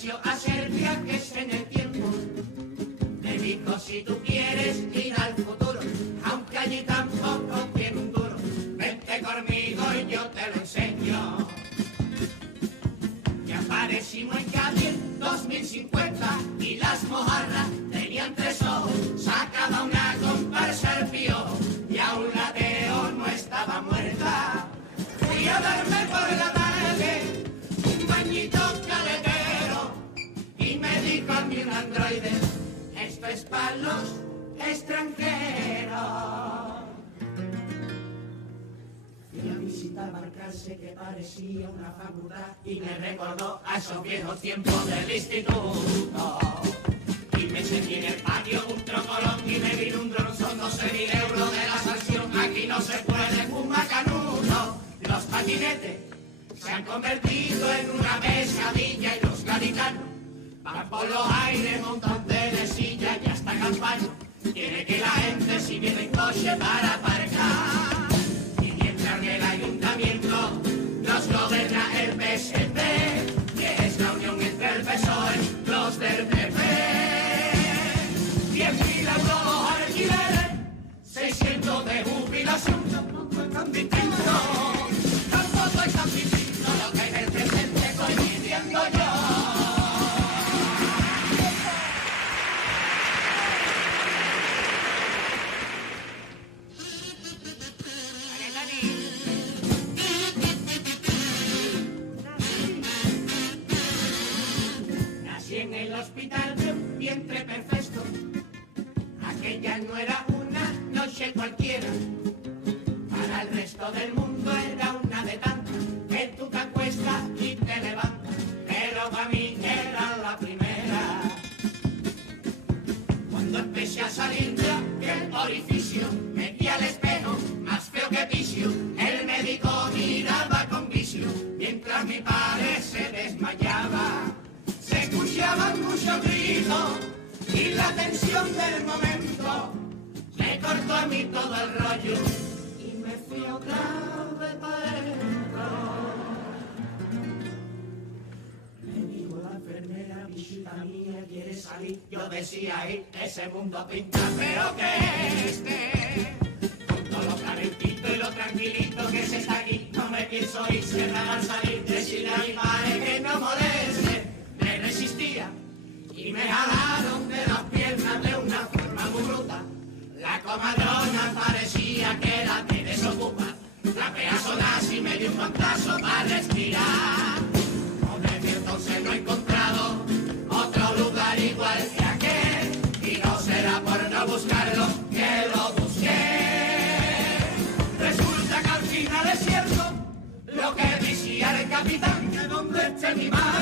ofreció hacer viajes en el tiempo. Me dijo, si tú quieres ir al futuro, aunque allí tampoco tiene un duro, vente conmigo y yo te lo enseño. Y aparecimos en Cádiz en 2050 y las mojarras tenían 3 ojos. Sacaba una comparsa al piojo y aún la Teo no estaba muerta. Fui a darme por la tarde un bañito caletero y me dijo a mí un androide, esto es para los extranjeros. Fui a visitar Barcarse que parecía una facultad y me recordó a esos viejos tiempos del instituto. Y me sentí en el patio un trocolón y me vino un dron, son 12.000 euros de la sanción. Aquí no se puede fumar canuto. Los patinetes se han convertido en una pesadilla y los gaditanos van por los aires montando de silla y hasta campaña. Quiere que la gente si viene en coche para aparcar. Y mientras en el ayuntamiento nos gobierna el PSP, que es la unión entre el PSOE y los del PP. 10.000 euros alquileres, 600 de jubilación, tampoco es tan distinto. Tampoco es tan distinto lo que en el presente estoy viviendo yo. Nací en el hospital de un vientre perfecto. Aquella no era una noche cualquiera. Para el resto del mundo era una de tantas que tú te acuestas y te levantas. Pero para mí era la primera. Cuando empecé a salir del orificio, me vi al espejo, más feo que vicio. El médico miraba con vicio, mientras mi padre se desmayaba. Se escuchaban muchos gritos y la tensión del momento me cortó a mí todo el rollo y me fui otra vez para adentro. Me dijo la enfermera, visita mía, ¿quiere salir? Yo decía, ahí, ese mundo pinta, pero que con todo lo calentito y lo tranquilito que se está aquí, no me pienso ir, cerrar al salir, decirle a mi padre que no moleste. Me resistía y me jalaron de las piernas de una forma muy bruta. La comadrona parecía que era de desocupa. La peazonaz y me dio un guantazo para respirar. Desde entonces no he encontrado otro lugar igual que aquel. Y no será por no buscarlo que lo busqué. Resulta que al final es cierto lo que decía el capitán, que donde esté mi madre